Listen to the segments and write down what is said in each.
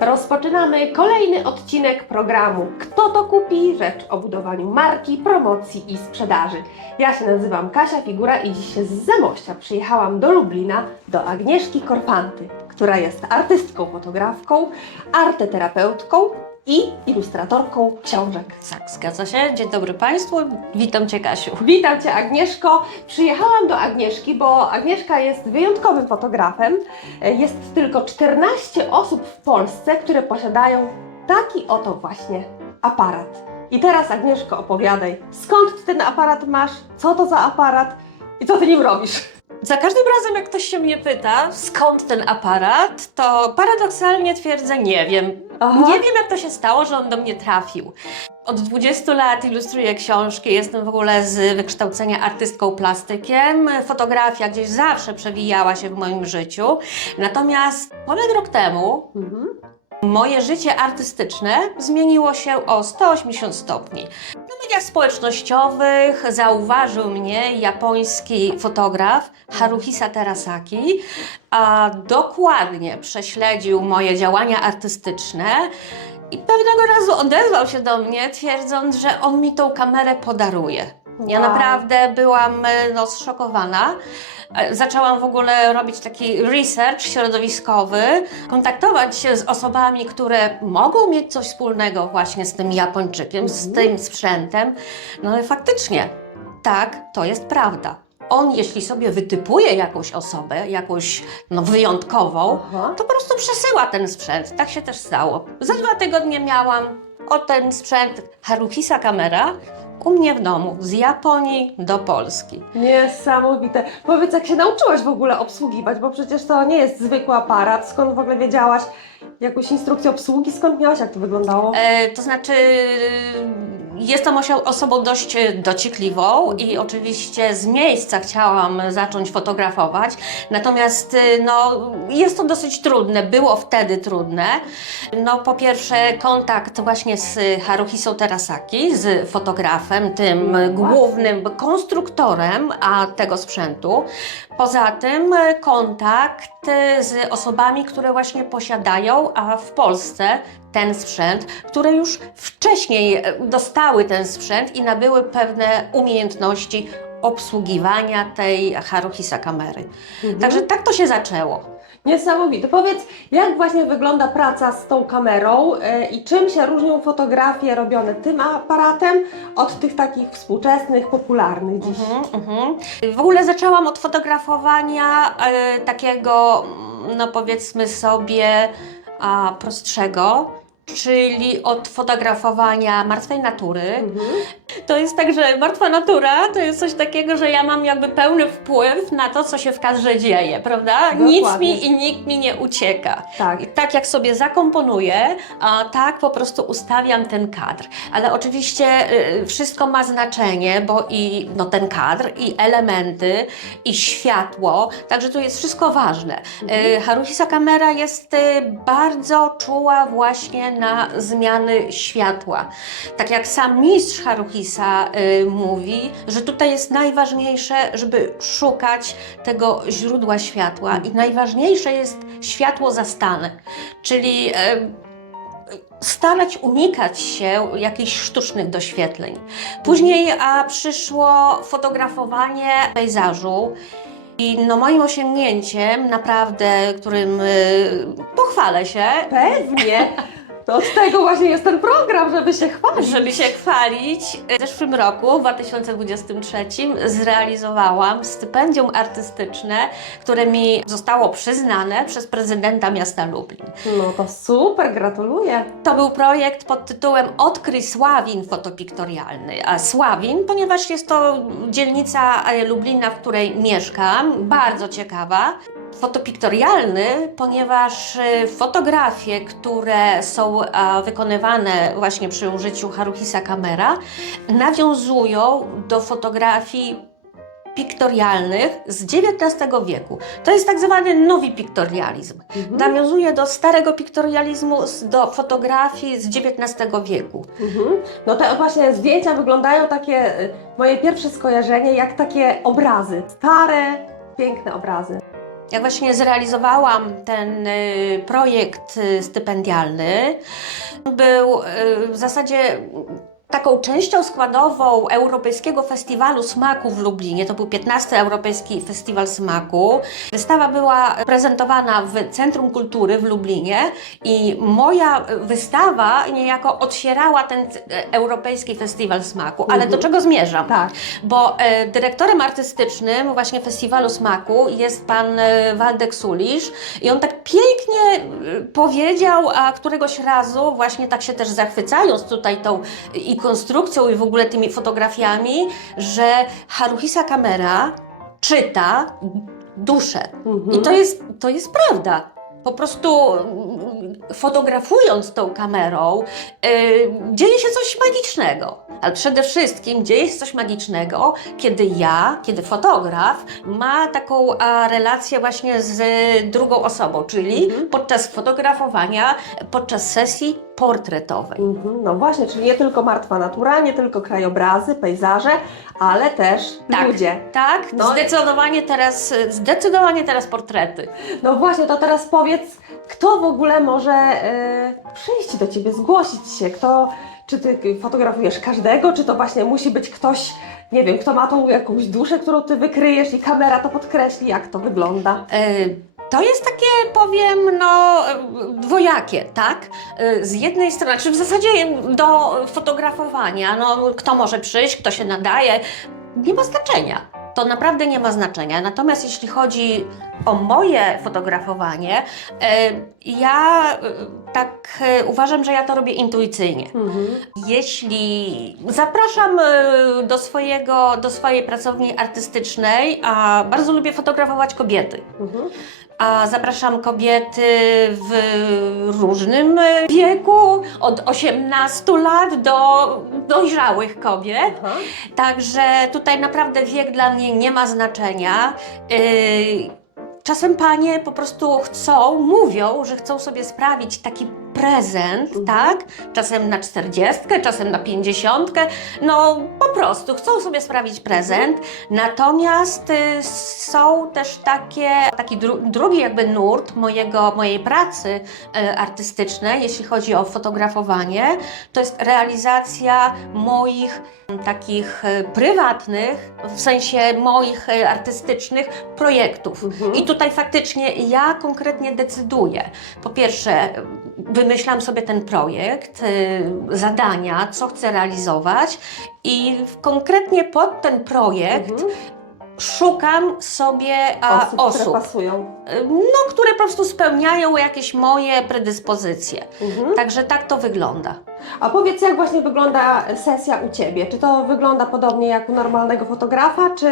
Rozpoczynamy kolejny odcinek programu Kto to kupi? Rzecz o budowaniu marki, promocji i sprzedaży. Ja się nazywam Kasia Figura i dziś z Zamościa przyjechałam do Lublina do Agnieszki Korfanty, która jest artystką, fotografką, arteterapeutką i ilustratorką książek. Tak, zgadza się. Dzień dobry Państwu. Witam Cię, Kasiu. Witam Cię Agnieszko. Przyjechałam do Agnieszki, bo Agnieszka jest wyjątkowym fotografem. Jest tylko 14 osób w Polsce, które posiadają taki oto właśnie aparat. I teraz Agnieszko opowiadaj, skąd Ty ten aparat masz, co to za aparat i co Ty nim robisz? Za każdym razem, jak ktoś się mnie pyta, skąd ten aparat, to paradoksalnie twierdzę, nie wiem. Aha. Nie wiem, jak to się stało, że on do mnie trafił. Od 20 lat ilustruję książki, jestem w ogóle z wykształcenia artystką plastykiem. Fotografia gdzieś zawsze przewijała się w moim życiu. Natomiast ponad rok temu Mhm. Moje życie artystyczne zmieniło się o 180 stopni. Na mediach społecznościowych zauważył mnie japoński fotograf Haruhisa Terasaki, a dokładnie prześledził moje działania artystyczne i pewnego razu odezwał się do mnie, twierdząc, że on mi tą kamerę podaruje. Ja Wow. naprawdę byłam e, no, zszokowana. E, Zaczęłam w ogóle robić taki research środowiskowy, kontaktować się z osobami, które mogą mieć coś wspólnego właśnie z tym Japończykiem, z Mhm. tym sprzętem. No ale faktycznie, tak, to jest prawda. On, jeśli sobie wytypuje jakąś osobę, jakąś no, wyjątkową, Aha. to po prostu przesyła ten sprzęt. Tak się też stało. Za dwa tygodnie miałam o ten sprzęt Haruhisa kamera u mnie w domu, z Japonii do Polski. Niesamowite. Powiedz, jak się nauczyłaś w ogóle obsługiwać, bo przecież to nie jest zwykły aparat. Skąd w ogóle wiedziałaś jakąś instrukcję obsługi? Skąd miałaś, jak to wyglądało? E, to znaczy, jestem osia- osobą dość e, dociekliwą i oczywiście z miejsca chciałam zacząć fotografować, natomiast e, no, jest to dosyć trudne, było wtedy trudne. No, po pierwsze, kontakt właśnie z Haruhisą Terasaki, z fotografem, tym No głównym konstruktorem a tego sprzętu. Poza tym e, kontakt e, z osobami, które właśnie posiadają, a w Polsce ten sprzęt, które już wcześniej e, dostały ten sprzęt i nabyły pewne umiejętności obsługiwania tej Haruhisa kamery. Mhm. Także tak to się zaczęło. Niesamowite. Powiedz, jak właśnie wygląda praca z tą kamerą e, i czym się różnią fotografie robione tym aparatem od tych takich współczesnych, popularnych dziś? Mhm, mhm. W ogóle zaczęłam od fotografowania e, takiego, no powiedzmy sobie, a, prostszego, czyli od fotografowania martwej natury. Mhm. To jest tak, że martwa natura to jest coś takiego, że ja mam jakby pełny wpływ na to, co się w kadrze dzieje, prawda? Nic Dokładnie. mi i nikt mi nie ucieka. Tak. I tak jak sobie zakomponuję, a tak po prostu ustawiam ten kadr. Ale oczywiście y, wszystko ma znaczenie, bo i no, ten kadr, i elementy, i światło, także tu jest wszystko ważne. Y, Haruhisa kamera jest y, bardzo czuła właśnie na zmiany światła. Tak jak sam mistrz Haruhisa y, mówi, że tutaj jest najważniejsze, żeby szukać tego źródła światła i najważniejsze jest światło zastane, czyli y, starać unikać się jakichś sztucznych doświetleń. Później a przyszło fotografowanie pejzażu. I no moim osiągnięciem, naprawdę, którym y, pochwalę się, Pewnie. To od tego właśnie jest ten program, żeby się chwalić. Żeby się chwalić, w zeszłym roku, w 2023, zrealizowałam stypendium artystyczne, które mi zostało przyznane przez prezydenta miasta Lublin. No to super, gratuluję. To był projekt pod tytułem Odkryj Sławin fotopiktorialny. A Sławin, ponieważ jest to dzielnica e, Lublina, w której mieszkam, bardzo ciekawa. Fotopiktorialny, ponieważ e, fotografie, które są e, wykonywane właśnie przy użyciu Haruhisa kamera, nawiązują do fotografii piktorialnych z XIX wieku. To jest tak zwany nowy piktorializm. Mhm. Nawiązuje do starego piktorializmu, do fotografii z XIX wieku. Mhm. No te właśnie zdjęcia wyglądają takie, y, moje pierwsze skojarzenie, jak takie obrazy. Stare, piękne obrazy. Jak właśnie zrealizowałam ten y, projekt y, stypendialny, był y, w zasadzie taką częścią składową Europejskiego Festiwalu Smaku w Lublinie. To był 15. Europejski Festiwal Smaku. Wystawa była prezentowana w Centrum Kultury w Lublinie i moja wystawa niejako otwierała ten Europejski Festiwal Smaku. Ale Mhm. do czego zmierzam? Tak. Bo e, dyrektorem artystycznym właśnie Festiwalu Smaku jest pan e, Waldek Sulisz i on tak pięknie e, powiedział, a któregoś razu właśnie tak się też zachwycając tutaj tą i konstrukcją i w ogóle tymi fotografiami, że Haruhisa kamera czyta duszę. Mhm. I to jest, to jest prawda. Po prostu mm, fotografując tą kamerą, yy, dzieje się coś magicznego. Ale przede wszystkim dzieje się coś magicznego, kiedy ja, kiedy fotograf ma taką a, relację właśnie z drugą osobą, czyli Mhm. podczas fotografowania, podczas sesji portretowej. Mhm, No właśnie, czyli nie tylko martwa natura, nie tylko krajobrazy, pejzaże, ale też Tak. ludzie. Tak, No. zdecydowanie teraz, zdecydowanie teraz portrety. No właśnie, to teraz powiedz, kto w ogóle może e, przyjść do Ciebie, zgłosić się? Kto, czy Ty fotografujesz każdego, czy to właśnie musi być ktoś, nie wiem, kto ma tą jakąś duszę, którą Ty wykryjesz i kamera to podkreśli, jak to wygląda? E, To jest takie, powiem, no, dwojakie, tak? E, Z jednej strony, czy w zasadzie do fotografowania, no, kto może przyjść, kto się nadaje, nie ma znaczenia. To naprawdę nie ma znaczenia. Natomiast jeśli chodzi o moje fotografowanie, e, ja e, tak e, uważam, że ja to robię intuicyjnie. Mhm. Jeśli zapraszam do, swojego, do swojej pracowni artystycznej, a bardzo lubię fotografować kobiety. Mhm. A zapraszam kobiety w różnym wieku, od 18 lat do dojrzałych kobiet. Aha. Także tutaj naprawdę wiek dla mnie nie ma znaczenia. Yy, Czasem panie po prostu chcą, mówią, że chcą sobie sprawić taki prezent, Mhm. tak? Czasem na czterdziestkę, czasem na pięćdziesiątkę. No po prostu chcą sobie sprawić prezent. Natomiast y, są też takie, taki dru, drugi jakby nurt mojego, mojej pracy y, artystycznej, jeśli chodzi o fotografowanie, to jest realizacja moich takich y, prywatnych, w sensie moich y, artystycznych projektów. Mhm. I tutaj faktycznie ja konkretnie decyduję. Po pierwsze, wymyślam sobie ten projekt, y, zadania, co chcę realizować i konkretnie pod ten projekt Mhm. szukam sobie a, Osób, osób, które pasują. y, no, które po prostu spełniają jakieś moje predyspozycje. Mhm. Także tak to wygląda. A powiedz, jak właśnie wygląda sesja u Ciebie? Czy to wygląda podobnie jak u normalnego fotografa, czy,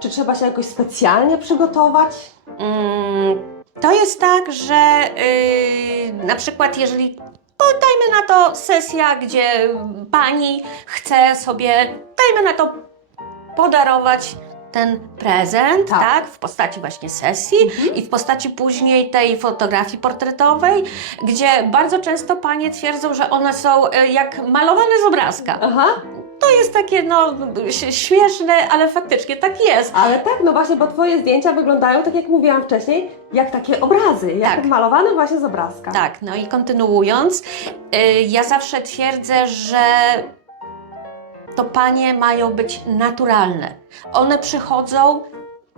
czy trzeba się jakoś specjalnie przygotować? Mm, To jest tak, że yy, na przykład jeżeli podajmy na to sesja, gdzie pani chce sobie, dajmy na to podarować ten prezent, Tak. tak. w postaci właśnie sesji i w postaci później tej fotografii portretowej, gdzie bardzo często panie twierdzą, że one są y, jak malowane z obrazka. Aha, To jest takie no śmieszne, ale faktycznie tak jest. ale tak, no właśnie, bo Twoje zdjęcia wyglądają, tak jak mówiłam wcześniej, jak takie obrazy, jak Tak. malowane właśnie z obrazka. Tak, no i kontynuując, y, ja zawsze twierdzę, że to panie mają być naturalne. One przychodzą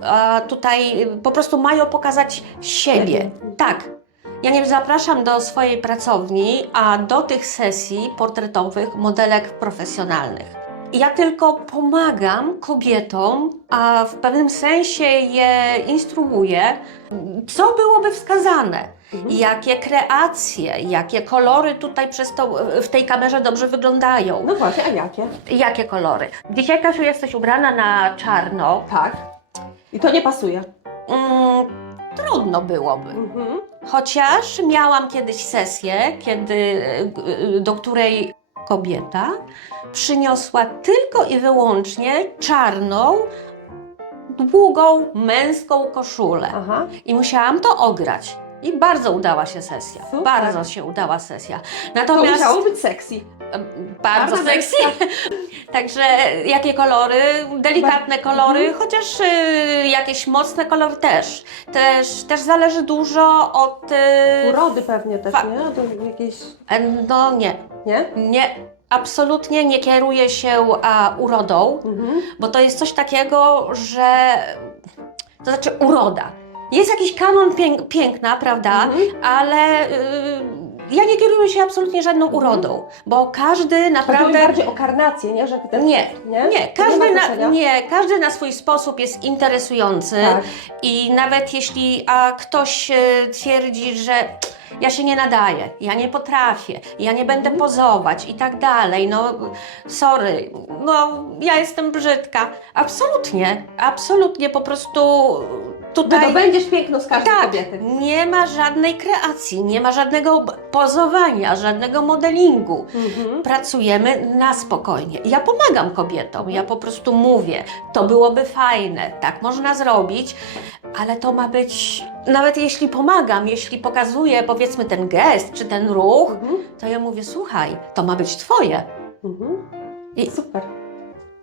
a tutaj po prostu mają pokazać. Siebie. Tak. Ja nie zapraszam do swojej pracowni, a do tych sesji portretowych modelek profesjonalnych. Ja tylko pomagam kobietom, a w pewnym sensie je instruuję, co byłoby wskazane. Mhm. Jakie kreacje, jakie kolory tutaj przez to, w tej kamerze dobrze wyglądają? No właśnie, a jakie? Jakie kolory? Dzisiaj, Kasiu, jesteś ubrana na czarno. Tak. I to nie pasuje. Mm, trudno byłoby. Mhm. Chociaż miałam kiedyś sesję, kiedy, y, do której kobieta przyniosła tylko i wyłącznie czarną, długą, męską koszulę. Aha. I musiałam to ograć. I bardzo udała się sesja. Super. Bardzo się udała sesja. To Natomiast musiało być sexy. Bardzo Czarna sexy. Także jakie kolory? Delikatne kolory, Mhm. chociaż y, jakieś mocne kolory też. też. Też zależy dużo od... y, Urody pewnie też, Fa- nie? To jakieś... e, No nie, Nie? nie. Absolutnie nie kieruję się a, urodą, Mhm. bo to jest coś takiego, że to znaczy uroda. Jest jakiś kanon pięk, piękna, prawda? Mhm. Ale y, ja nie kieruję się absolutnie żadną urodą, bo każdy Chodzi naprawdę. bardziej o karnację, nie? Że ten... Nie, nie? nie, każdy ma na, nie, każdy na swój sposób jest interesujący Tak. i nawet jeśli a, ktoś e, twierdzi, że ja się nie nadaję, ja nie potrafię, ja nie będę Mhm. pozować i tak dalej, no sorry, no ja jestem brzydka. Absolutnie, absolutnie po prostu tutaj... Wydobędziesz piękno z każdej Tak, kobiety. nie ma żadnej kreacji, nie ma żadnego pozowania, żadnego modelingu. Mhm. Pracujemy na spokojnie. Ja pomagam kobietom, ja po prostu mówię, to byłoby fajne, tak można zrobić, ale to ma być, nawet jeśli pomagam, jeśli pokazuję powiedzmy ten gest czy ten ruch, Mhm. to ja mówię, słuchaj, to ma być twoje. Mhm. I- Super.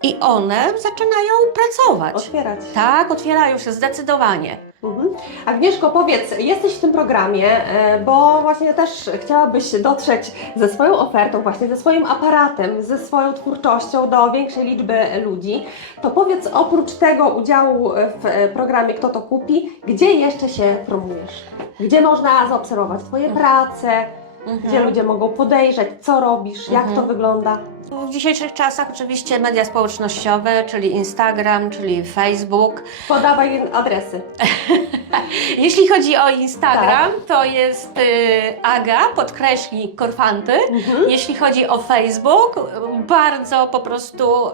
I one zaczynają pracować. Otwierać. Tak, otwierają się zdecydowanie. Mhm. Agnieszko, powiedz, jesteś w tym programie, e, bo właśnie też chciałabyś dotrzeć ze swoją ofertą, właśnie ze swoim aparatem, ze swoją twórczością do większej liczby ludzi. To powiedz, oprócz tego udziału w e, programie Kto to kupi, gdzie jeszcze się promujesz? Gdzie można zaobserwować Twoje prace? Gdzie ludzie mogą podejrzeć, co robisz, jak to wygląda? W dzisiejszych czasach oczywiście media społecznościowe, czyli Instagram, czyli Facebook. Podawaj adresy. Jeśli chodzi o Instagram, to jest y, Aga, podkreśli Korfanty. Mhm. Jeśli chodzi o Facebook, bardzo po prostu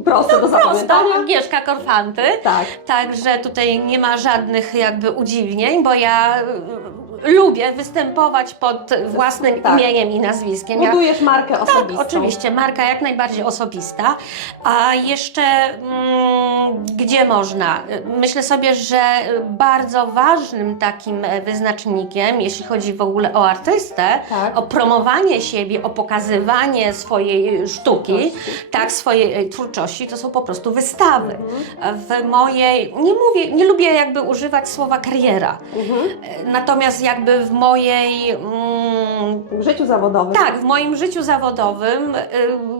y, Proste do prosto. Agnieszka Korfanty. Tak. Także tutaj nie ma żadnych jakby udziwnień, bo ja y, lubię występować pod własnym Tak. imieniem i nazwiskiem. Ja Budujesz markę osobistą. Tak, oczywiście, marka jak najbardziej osobista. A jeszcze mm, gdzie można? Myślę sobie, że bardzo ważnym takim wyznacznikiem, jeśli chodzi w ogóle o artystę, Tak. o promowanie siebie, o pokazywanie swojej sztuki, tak, swojej e, twórczości, to są po prostu wystawy. Mhm. W mojej, nie mówię, nie lubię jakby używać słowa kariera, Mhm. E, natomiast jakby w mojej mm, W życiu zawodowym. tak, w moim życiu zawodowym y,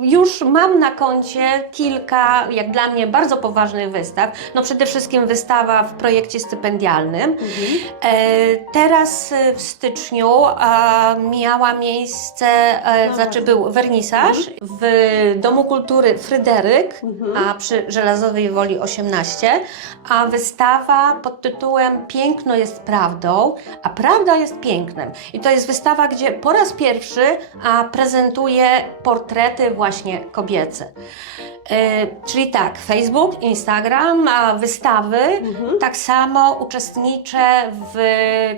już mam na koncie kilka, jak dla mnie, bardzo poważnych wystaw. No przede wszystkim wystawa w projekcie stypendialnym. Mhm. E, Teraz y, w styczniu miała miejsce, e, No znaczy był wernisaż w Domu Kultury Fryderyk, Mhm. a przy Żelazowej Woli 18, a wystawa pod tytułem Piękno jest prawdą, a prawda jest pięknem. I to jest wystawa, gdzie po raz pierwszy a, prezentuje portrety właśnie kobiece. E, czyli tak, Facebook, Instagram, a wystawy. Mhm. Tak samo uczestniczę w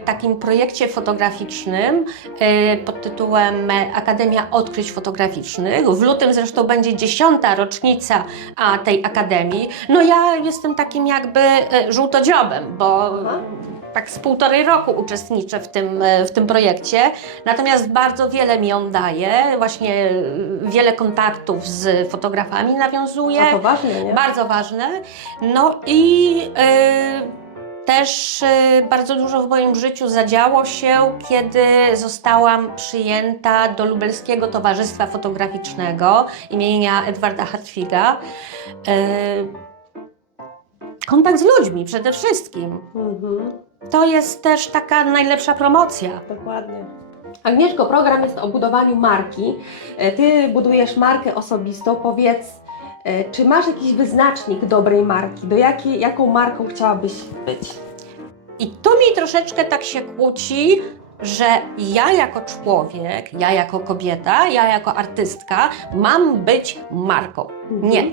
takim projekcie fotograficznym e, pod tytułem Akademia Odkryć Fotograficznych. W lutym zresztą będzie dziesiąta rocznica a, tej akademii. No ja jestem takim jakby e, żółtodziobem, bo Aha. Tak z półtorej roku uczestniczę w tym, e, w tym projekcie. Natomiast bardzo wiele mi on daje. Właśnie e, wiele kontaktów z fotografami nawiązuję. A to ważne, nie? Bardzo ważne. No i y, też bardzo dużo w moim życiu zadziało się, kiedy zostałam przyjęta do Lubelskiego Towarzystwa Fotograficznego imienia Edwarda Hartwiga. Kontakt z ludźmi przede wszystkim. Mhm. To jest też taka najlepsza promocja. Dokładnie. Agnieszko, program jest o budowaniu marki. E, Ty budujesz markę osobistą. Powiedz, e, czy masz jakiś wyznacznik dobrej marki? Do jakiej, jaką marką chciałabyś być? I tu mi troszeczkę tak się kłóci, że ja jako człowiek, ja jako kobieta, ja jako artystka mam być marką. Nie.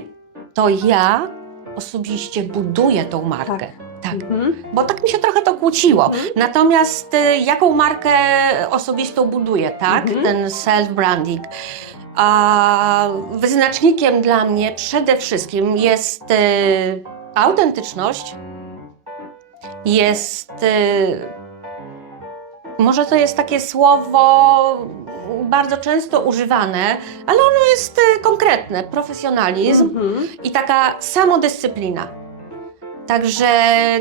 To ja osobiście buduję tą markę. Tak. Mhm. Bo tak mi się trochę to kłóciło. Mhm. Natomiast y, jaką markę osobistą buduję, tak? Mhm. Ten self-branding. A wyznacznikiem dla mnie przede wszystkim jest y, autentyczność, jest. Y, może to jest takie słowo bardzo często używane, ale ono jest e, konkretne, profesjonalizm Mhm. i taka samodyscyplina. Także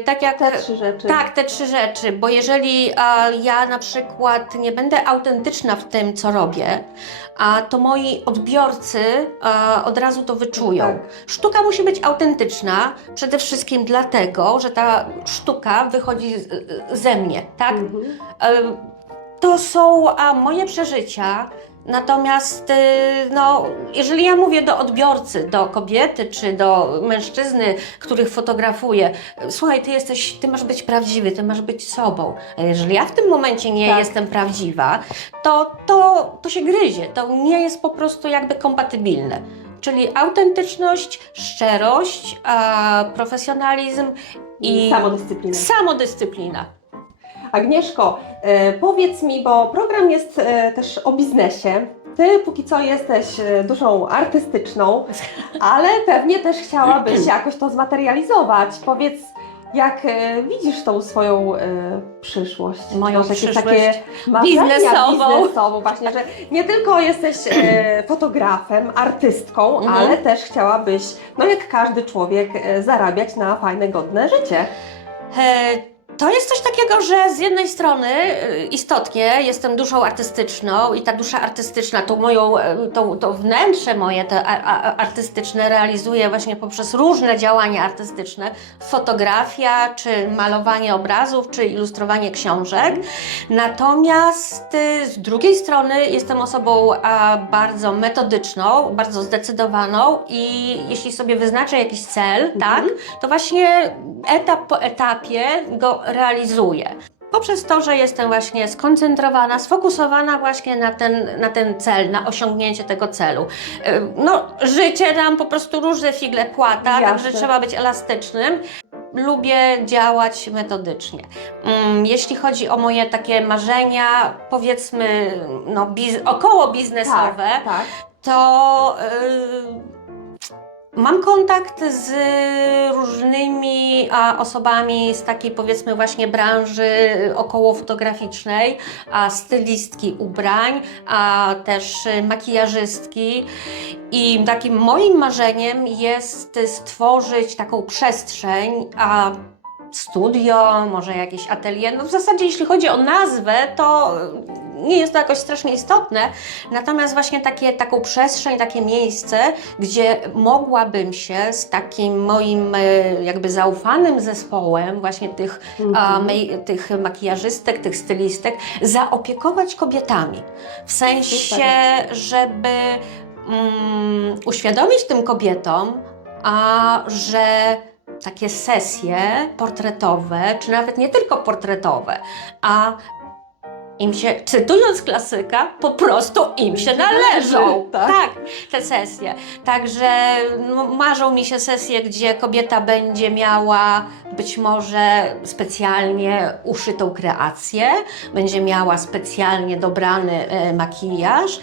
tak jak Te trzy rzeczy. tak, te trzy rzeczy, bo jeżeli a, ja na przykład nie będę autentyczna w tym, co robię, a to moi odbiorcy a, od razu to wyczują. Tak. Sztuka musi być autentyczna przede wszystkim dlatego, że ta sztuka wychodzi z, ze mnie, tak? Mhm. E, To są a, moje przeżycia. Natomiast, y, no, jeżeli ja mówię do odbiorcy, do kobiety czy do mężczyzny, których fotografuję, słuchaj, ty jesteś, ty masz być prawdziwy, ty masz być sobą. A jeżeli ja w tym momencie nie Tak. jestem prawdziwa, to, to, to się gryzie. To nie jest po prostu jakby kompatybilne. Czyli autentyczność, szczerość, profesjonalizm I i samodyscyplina. samodyscyplina. Agnieszko, e, powiedz mi, bo program jest e, też o biznesie. Ty póki co jesteś e, duszą artystyczną, ale pewnie też chciałabyś jakoś to zmaterializować. Powiedz, jak widzisz tą swoją przyszłość? Moją jakieś przyszłość takie biznesową. biznesową, właśnie, że nie tylko jesteś fotografem, artystką, Mhm. ale też chciałabyś, no jak każdy człowiek, zarabiać na fajne, godne życie. E, To jest coś takiego, że z jednej strony e, istotnie jestem duszą artystyczną i ta dusza artystyczna, tą moją, e, tą, to wnętrze moje te artystyczne realizuję właśnie poprzez różne działania artystyczne, fotografia, czy malowanie obrazów, czy ilustrowanie książek. Natomiast e, z drugiej strony jestem osobą bardzo metodyczną, bardzo zdecydowaną i jeśli sobie wyznaczę jakiś cel, tak, to właśnie etap po etapie go realizuję. Poprzez to, że jestem właśnie skoncentrowana, sfokusowana właśnie na ten, na ten cel, na osiągnięcie tego celu. E, No, życie nam po prostu różne figle płata, Jasne. także trzeba być elastycznym. Lubię działać metodycznie. Mm, Jeśli chodzi o moje takie marzenia, powiedzmy, no, biz około biznesowe, Tak, tak. to y, mam kontakt z różnymi osobami z takiej powiedzmy właśnie branży około fotograficznej, a stylistki ubrań, a też makijażystki. I takim moim marzeniem jest stworzyć taką przestrzeń, a studio, może jakieś atelier. No w zasadzie jeśli chodzi o nazwę, to nie jest to jakoś strasznie istotne, natomiast właśnie takie, taką przestrzeń, takie miejsce, gdzie mogłabym się z takim moim e, jakby zaufanym zespołem właśnie tych, a, Mhm. tych makijażystek, tych stylistek, zaopiekować kobietami. W sensie, żeby mm, uświadomić tym kobietom, a że takie sesje portretowe, czy nawet nie tylko portretowe, a im się, cytując klasyka, po prostu im się należą. Tak. tak te sesje. Także no, marzą mi się sesje, gdzie kobieta będzie miała być może specjalnie uszytą kreację, będzie miała specjalnie dobrany e, makijaż.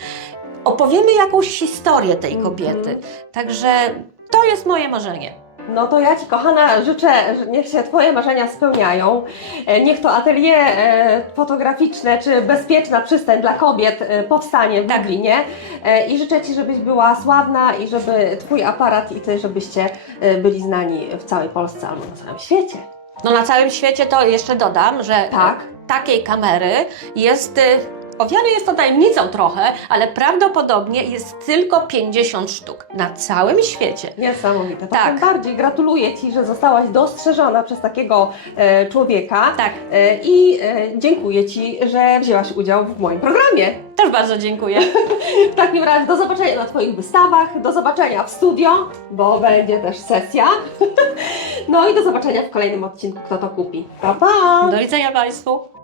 Opowiemy jakąś historię tej Mhm. kobiety. Także to jest moje marzenie. No to ja Ci, kochana, życzę, że niech się Twoje marzenia spełniają. E, Niech to atelier e, fotograficzne czy bezpieczna przystań dla kobiet e, powstanie w Tak. Dublinie. E, I życzę Ci, żebyś była sławna i żeby Twój aparat i Ty, żebyście byli znani w całej Polsce albo na całym świecie. No na całym świecie to jeszcze dodam, że Tak. takiej kamery jest. Y, Owiane jest to tajemnicą trochę, ale prawdopodobnie jest tylko 50 sztuk na całym świecie. Niesamowite. To Tak. Tym bardziej gratuluję Ci, że zostałaś dostrzeżona przez takiego e, człowieka. Tak, E, I e, dziękuję Ci, że wzięłaś udział w moim programie. też bardzo dziękuję. W takim razie do zobaczenia na Twoich wystawach, do zobaczenia w studio, bo będzie też sesja. No i do zobaczenia w kolejnym odcinku Kto to kupi. Pa, pa! Do widzenia Państwu.